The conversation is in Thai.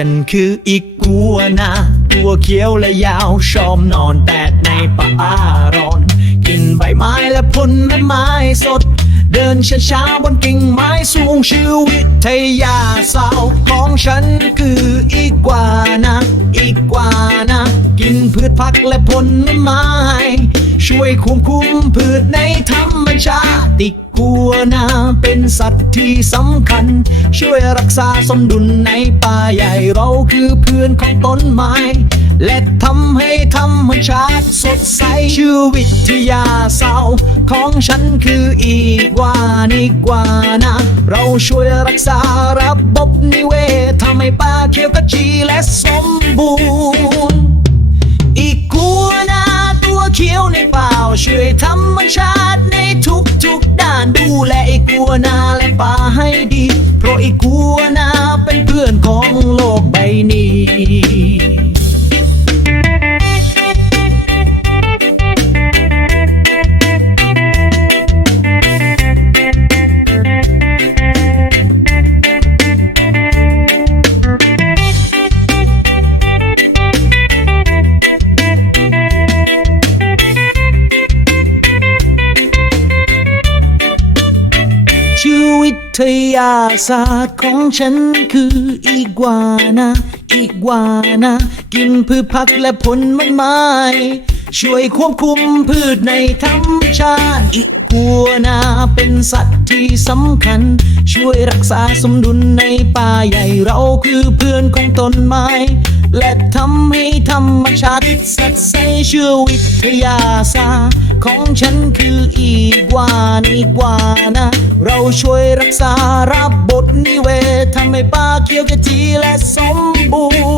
ฉันคืออีกัวนาตัวเขียวและยาวชอบนอนแตกในป่าร้อน กินใบไม้และผลไม้สด เดินช้าๆบนกิ่งไม้สูงชื่อวิทยาศาสตร์ของฉันคืออีกวานาอีกวานากินพืชผักและผลไม้ ช่วยควบคุมพืชในธรรมชาติ กัวนาเป็นสัตว์ที่สำคัญ ช่วยรักษาสมดุลในป่าใหญ่เราคือเพื่อนของต้นไม้ และทำให้ธรรมชาติสดใสชื่อวิทยาศาสตร์ของฉันคืออีกวานีกวานะเราช่วยรักษาระบบนิเวศทำให้ป่าเขียวกระจีและสมบูรณ์อีกกัวนาตัวเขียวในป่าช่วยธรรมชาติ ทยาศาสตร์ของฉันคืออีกวานาอีกวานากินพืชผักและผลไม้ ช่วยควบคุมพืชในธรรมชาติอีกัวนาเป็นสัตว์ที่สำคัญ ช่วยรักษาสมดุลในป่าใหญ่เราคือเพื่อนของต้นไม้ และทำให้ธรรมชาติสดใสเชื่อวิทยาศาสตร์ของฉันคืออีกวานอีกวานะ เราช่วยรักษาระบบนิเวศทำให้ป่าเขียวกะจีและสมบูร